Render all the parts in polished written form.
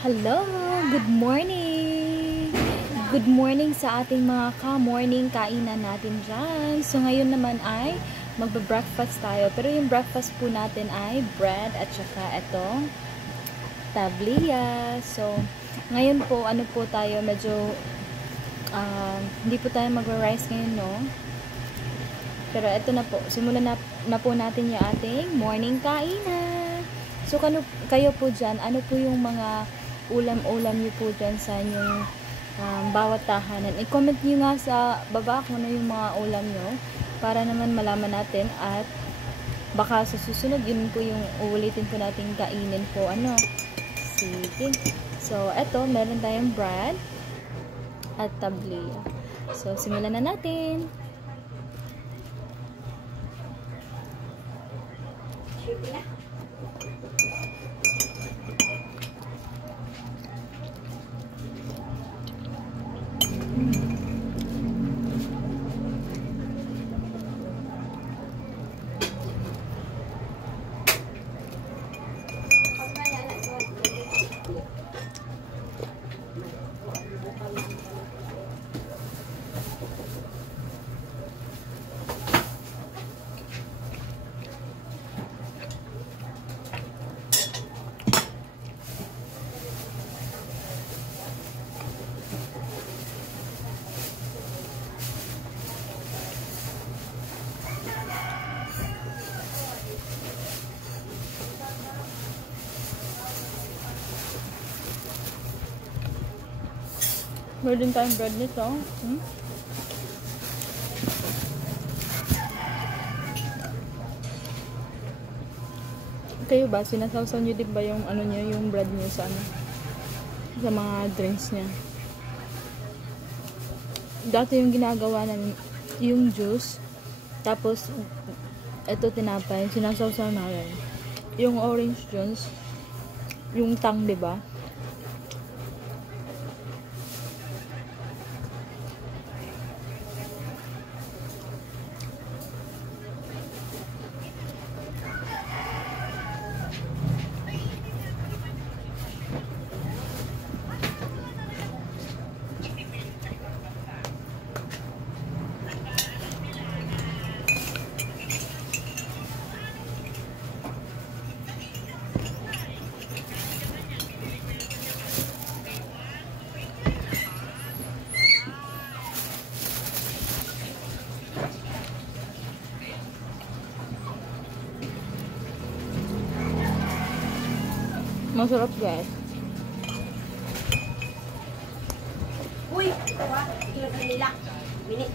Hello! Good morning! Good morning sa ating mga ka-morning kainan natin dyan. So, ngayon naman ay magbe-breakfast tayo. Pero yung breakfast po natin ay bread at saka itong tabliya. So, ngayon po, ano po tayo, medyo hindi po tayo magre-rice ngayon, no? Pero ito na po, simulan na po natin yung ating morning kainan. So, kayo po dyan, ano po yung mga ulam-ulam nyo po dyan sa inyong bawat tahanan? I-comment nyo nga sa baba kung ano yung mga ulam nyo para naman malaman natin at baka sa susunod yun po yung uulitin po natin kainin po. Ano? Sige. So, eto, meron tayong bread at tabliya. So, simulan na natin. Meron tayong bread nito. Kayo ba, sinasawsaw nyo din ba yung ano niya, yung bread niyo sa ano? Sa mga drinks niya. Dati yung ginagawa namin, yung juice, tapos ito tinapay, sinasawsaw namin. Yung orange juice, yung tang, 'di ba? Masarap, guys. Uy, tawa, ilan nila. Minit.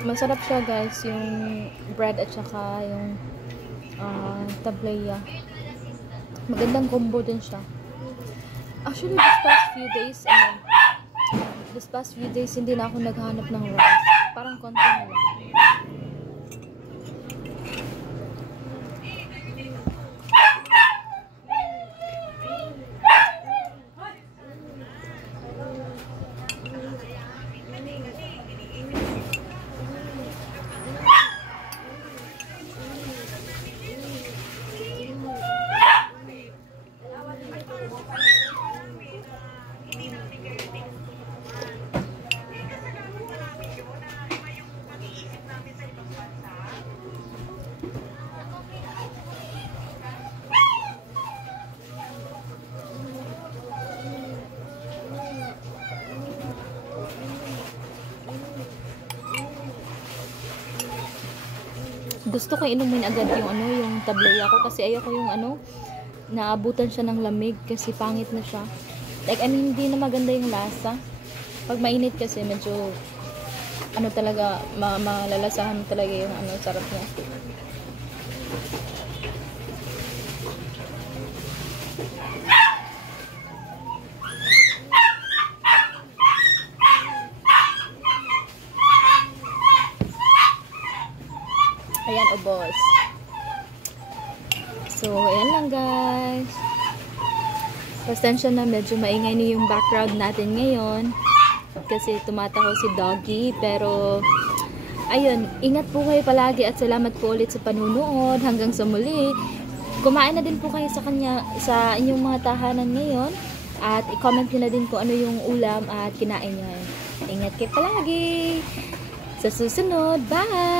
Masarap siya, guys, yung bread at saka yung tabliya. Magandang combo din siya. Actually, this past few days hindi na ako naghahanap ng rice. Parang konti na lang. gusto ko inumin agad yung ano, yung tablaya ko kasi ayoko yung ano, naabutan siya ng lamig kasi pangit na siya. Like, I mean, hindi na maganda yung lasa. Pag mainit kasi medyo ano talaga, malalasahan mo talaga yung ano, sarap niya. Ayan, ubos. So, ayan lang guys. Pasensya na, medyo maingay na yung background natin ngayon. Kasi tumataho si Doggy. Pero, ayun, ingat po kayo palagi at salamat po ulit sa panunood. Hanggang sa muli. Kumain na din po kayo sa kanya, sa inyong mga tahanan ngayon. At i-comment nyo na din kung ano yung ulam at kinain nyo. Ingat kayo palagi. Sa susunod, bye!